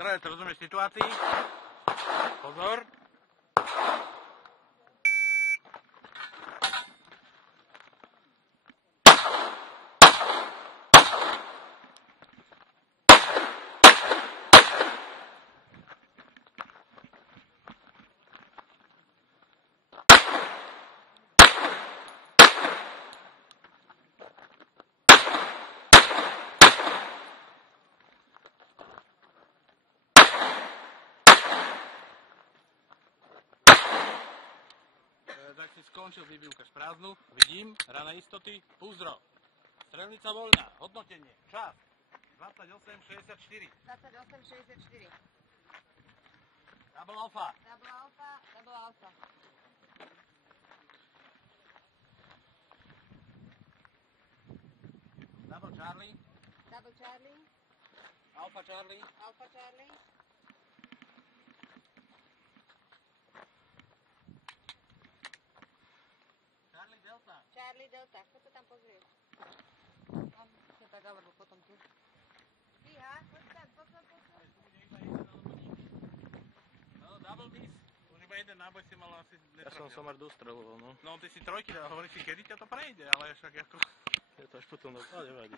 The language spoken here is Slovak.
Strelec, rozumieš situácii? Pozor. Tak si skončil výbivka z prázdnu, vidím, rana istoty, púzdro. Strelnica voľná, hodnotenie, čas 28.64. 28.64. Double alfa. Double alfa, double alfa. Double Charlie. Double Charlie. Alfa Charlie. Alfa Charlie. Charlie Delta. Charlie Delta. Poď sa tam pozrieť. Tam sa tak, alebo potom tu. Stíha, poď tam, poď. No, double miss. Už iba jeden náboj si mal asi netrafil. Ja som somar dostreloval, no. No, ty si trojky dal, hovoríš si, kedy ťa to prejde, ale však ako... Je to až potom, ale nevadí.